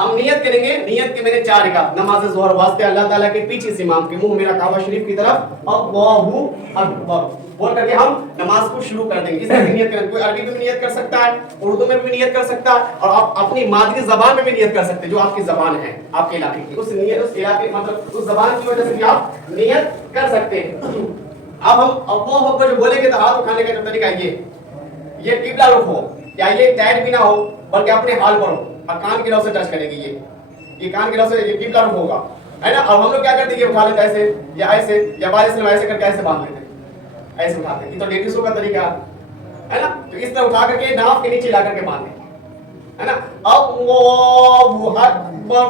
ہم نیت کریں گے, نیت کے میرے 4 رکعت نماز ظہر واسطے اللہ تعالیٰ کے پیچھے سے امام کے منہ میرا کعبہ شریف کی طرف اللہ اکبر بول کر کے ہم نماز کو شروع کر دیں گے. اس طرح کی نیت کریں. کوئی عربی میں بھی نیت کر سکتا ہے, اردو میں بھی نیت کر سکتا ہے, اور آپ اپنی مادری زبان میں بھی نیت کر سکتے ہیں جو آپ کی زبان ہے آپ کے علاقے کی. اس نیت اس علاقے مطلب اس زبان کی وجہ سے بھی آپ نیت کر سکتے ہیں. اب ہم اللہ اکبر جو بولیں گے تو ہاتھ اٹھانے کا جو طریقہ یہ قبلہ رخ ہو یا یہ ٹائٹ بھی نہ ہو بلکہ اپنے حال پر ہو اور کان کی لو سے ٹچ کرے گی. یہ کان کی لو سے یہ قبلہ رخ ہوگا ہے نا. اور ہم لوگ کیا کرتے ہیں, یہ اٹھا لیتے ایسے یا ایسے یا بارش میں ایسے کر کے ایسے باندھ لیتے ہیں, ایسے اٹھاتے ہیں. یہ تو لیڈیزوں کا طریقہ ہے نا. تو اس طرح اٹھا کر کے ناف کے نیچے لا کر کے باندھیں ہے نا. اللہ اکبر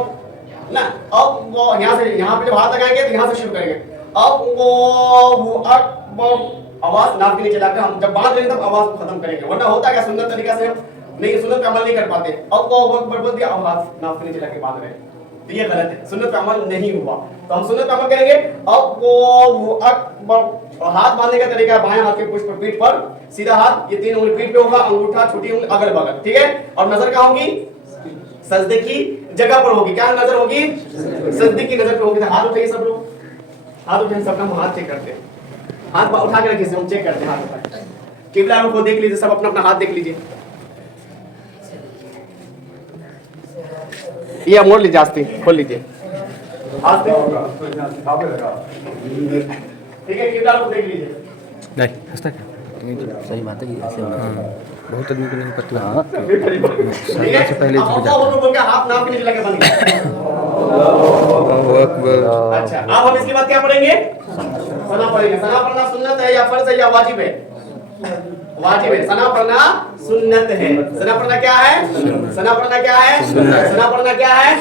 نا, اللہ یہاں پہ جب ہاتھ لگائیں گے تو یہاں سے شروع کریں گے اللہ اکبر. آواز ناف کے نیچے لا کر ہم جب باندھ لیں گے تب آواز کو ختم کریں گے. ورنہ ہوتا ہے کہ سنت طریقہ سے نہیں, سنت پہ عمل نہیں کر پاتے. اللہ اکبر بول دیا آواز ناف کے نیچے لا کے باندھ رہے ہیں, تو یہ غلط ہے, سنت پہ عمل نہیں ہوا. تو ہم سنت پہ عمل کریں گے اللہ اکبر. اور ہاتھ باندھنے کا طریقہ بائیں ہاتھ کے پشت پر پیٹھ پر سیدھا ہاتھ, یہ 3 انگلی پیٹھ پہ ہوگا, انگوٹھا چھوٹی انگلی اگل بغل, ٹھیک ہے. اور نظر کہاں ہوگی, سجدے کی جگہ پر ہوگی. کیا نظر ہوگی, سجدے کی نظر پہ ہوگی. ہاتھ اٹھائیے سب لوگ, ہاتھ اٹھائیں سب کا. ہم ہاتھ چیک کرتے ہیں, ہاتھ اٹھا کے رکھیے, ہم چیک کرتے ہیں ہاتھ اٹھا کے. قبلہ رخ کو دیکھ لیجیے, سب اپنا اپنا ہاتھ دیکھ لیجیے. یہ موڑ لیجیے, آستے کھول لیجیے آستے, ٹھیک ہے. قبلہ رخ دیکھ لیجیے. نہیں ہنستا کیا صحیح بات ہے. ایسے بہت آدمی کو نہیں پتہ. ٹھیک ہے, پہلے بول کے ہاتھ ناف کے نیچے لگا بند کر. اچھا, اب ہم اس کے بعد کیا پڑھیں گے, ثنا پڑھیں گے. ثنا پڑھنا سنت ہے یا فرض ہے یا واجب ہے؟ واجب ہے. ثنا پڑھنا سنت ہے. ثنا پڑھنا کیا ہے, ثنا پڑھنا کیا ہے, ثنا پڑھنا کیا ہے.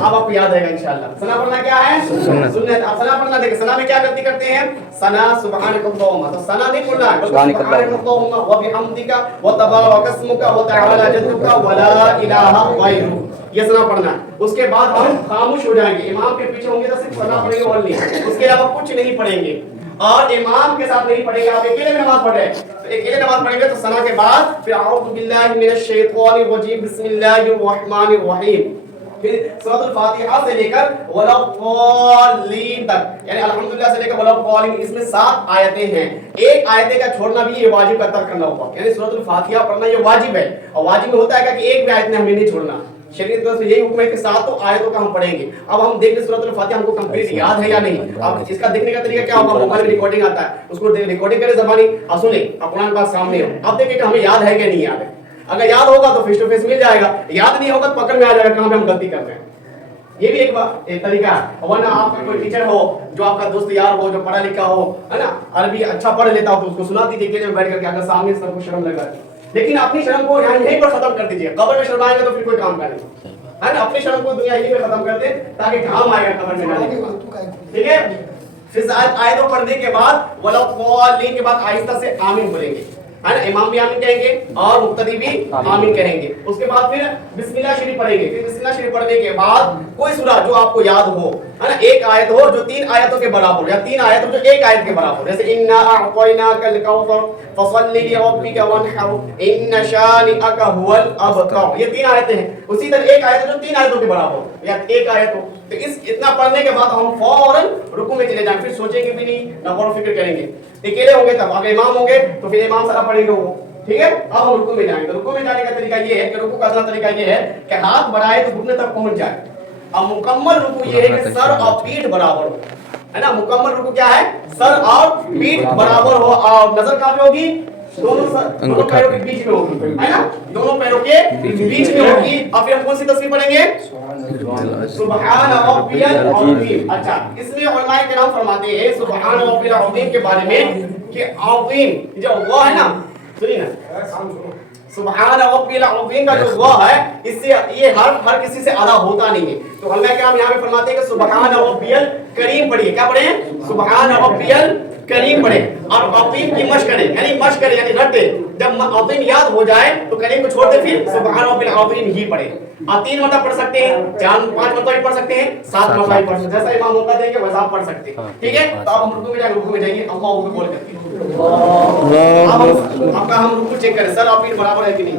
اب آپ کو یاد رہے گا انشاءاللہ. ثنا پڑھنا کیا ہے, سنت. اب ثنا پڑھنا دیکھیں, ثنا میں کیا غلطی کرتے ہیں. ثنا سبحانک اللہم, تو ثنا نہیں پڑھنا ہے, سبحانک اللہم وبحمدک وتبارک اسمک وتعالی جدک ولا الہ غیرک, یہ ثنا پڑھنا ہے. اس کے بعد ہم خاموش ہو جائیں گے. امام کے پیچھے ہوں گے تو صرف ثنا پڑھیں گے اور نہیں, اس کے علاوہ کچھ نہیں پڑھیں گے. اور امام کے ساتھ نہیں پڑھیں گے. آپ اکیلے میں نماز پڑھ رہے ہیں تو اکیلے نماز پڑھیں گے تو ثنا کے بعد پھر اعوذ باللہ من الشیطان الرجیم بسم اللہ الرحمن الرحیم, پھر سورۃ الفاتحہ سے لے کر ولا الضالین تک, یعنی الحمدللہ سے لے کر ولا الضالین, اس میں 7 آیتیں ہیں. ایک آیتیں کا چھوڑنا بھی یہ واجب کا ترک کرنا ہوگا. یعنی سورۃ الفاتحہ پڑھنا یہ واجب ہے, اور واجب میں ہوتا ہے کہ ایک بھی آیت نے ہمیں نہیں چھوڑنا. شریعت کی طرف سے یہی حکم ہے کہ 7 آیتوں کا ہم پڑھیں گے. اب ہم دیکھ لیں سورۃ الفاتحہ ہم کو کمپلیٹ یاد ہے یا نہیں. اب اس کا دیکھنے کا طریقہ کیا ہوگا, موبائل میں ریکارڈنگ آتا ہے, اس کو ریکارڈنگ کرے زبانی اور سنیں, اب قرآن پاک سامنے ہو, اب دیکھیں کہ ہمیں یاد ہے کہ نہیں یاد ہے. اگر یاد ہوگا تو فیس ٹو فیس مل جائے گا, یاد نہیں ہوگا تو پکڑ میں آ جائے گا کہاں پہ ہم غلطی کرتے ہیں. یہ بھی ایک طریقہ ہے. ورنہ آپ کا کوئی ٹیچر ہو جو آپ کا دوست یار ہو جو پڑھا لکھا ہو ہے نا, عربی اچھا پڑھ لیتا ہو تو اس کو سنا دیجیے اکیلے میں بیٹھ کر کے, اگر سامنے سب کو شرم لگا. لیکن اپنی شرم کو یہیں پر ختم کر دیجیے. قبر میں شرمائیں گے تو پھر کوئی کام کریں ہے نا. اپنی شرم کو دنیا یہیں پہ ختم کر دیں تاکہ کام آئے گا قبر میں جانے کے بعد, ٹھیک ہے. پھر آیتوں پڑھنے کے بعد ولا الضالین کے بعد آہستہ سے آمین بولیں گے ہے نا. امام بھی آمین کہیں گے اور مقتدی بھی آمین کہیں گے. اس کے بعد پھر بسم اللہ شریف پڑھیں گے. پھر بسم اللہ شریف پڑھنے کے بعد کوئی سورہ جو آپ کو یاد ہو ہے نا, ایک آیت ہو جو 3 آیتوں کے برابر ہو, یا 3 آیت ہو جو ایک آیت کے برابر ہو. جیسے انا اعطیناک الکوثر فصل لربک وانحر ان شانئک هو الابتر, یہ 3 آیتیں ہیں. اسی طرح ایک آیت جو 3 آیتوں کے برابر ہو یا ایک آیت ہو. تو اس اتنا پڑھنے کے بعد ہم فوراً رکوع میں چلے جائیں, پھر سوچیں گے بھی نہیں, نہ غور و فکر کریں گے. اکیلے ہوں گے تب, اگر امام ہوں گے تو پھر امام سارا پڑھیں گے وہ, ٹھیک ہے. اب ہم رکوع میں جائیں گے. رکوع میں جانے کا طریقہ یہ ہے کہ رکوع کا اصل طریقہ یہ ہے کہ ہاتھ بڑھائے تو گھٹنے تک پہنچ جائے. اب مکمل رکوع یہ ہے کہ سر اور پیٹھ برابر ہو ہے نا. مکمل رکوع کیا ہے, سر اور پیٹھ برابر ہو, اور نظر کہاں پہ ہوگی, دونوں پیروں کے بیچ میں ہوگی ہے نا, دونوں پیروں کے بیچ میں ہوگی. اور پھر ہم کون سی تصویر پڑھیں گے, سبحان ربی العظیم. اچھا, اس میں علماء کرام فرماتے ہیں سبحان ربی العظیم کے بارے میں کہ عظیم جو وہ ہے نا, سنیے نا, سبحان ربی العظیم کا جو وہ ہے, اس سے یہ حرف ہر کسی سے ادا ہوتا نہیں ہے. تو علماء کرام یہاں پہ فرماتے ہیں کہ سبحان ربی الکریم پڑھیے. کیا پڑھیں, سبحان ربی الکریم پڑھیں. اور عظیم کی مشق کریں, یعنی مشق کریں یعنی رٹ دیں. جب عظیم یاد ہو جائے تو کریم کو چھوڑ دیں, پھر سبحان ربی العظیم ہی پڑھیں. آپ 3 مرتبہ پڑھ سکتے ہیں, 4 5 مرتبہ بھی پڑھ سکتے ہیں, 7 مرتبہ بھی پڑھ سکتے ہیں, جیسا امام موقع دیں گے ویسا آپ پڑھ سکتے ہیں, ٹھیک ہے. تو آپ ہم رکوع میں جائیں, رکوع میں جائیے اللہ اکبر بول کر کے. اب آپ کا ہم رکوع چیک کریں, سر آپ پیٹھ برابر ہے کہ نہیں.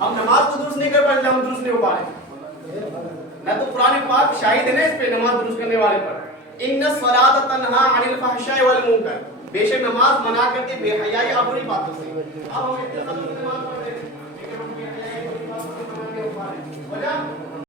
ہم نماز کو درست نہیں کر پا رہے، ہم درست نہیں ہو پا رہے. نہ تو قرآن پاک شاہد ہے نا اس پہ نماز درست کرنے والے پر. ان الصلاۃ تنہا عن الفحشاء والمنکر، بے شک نماز منع کرتی بے حیائی اور بری باتوں سے. اب ہم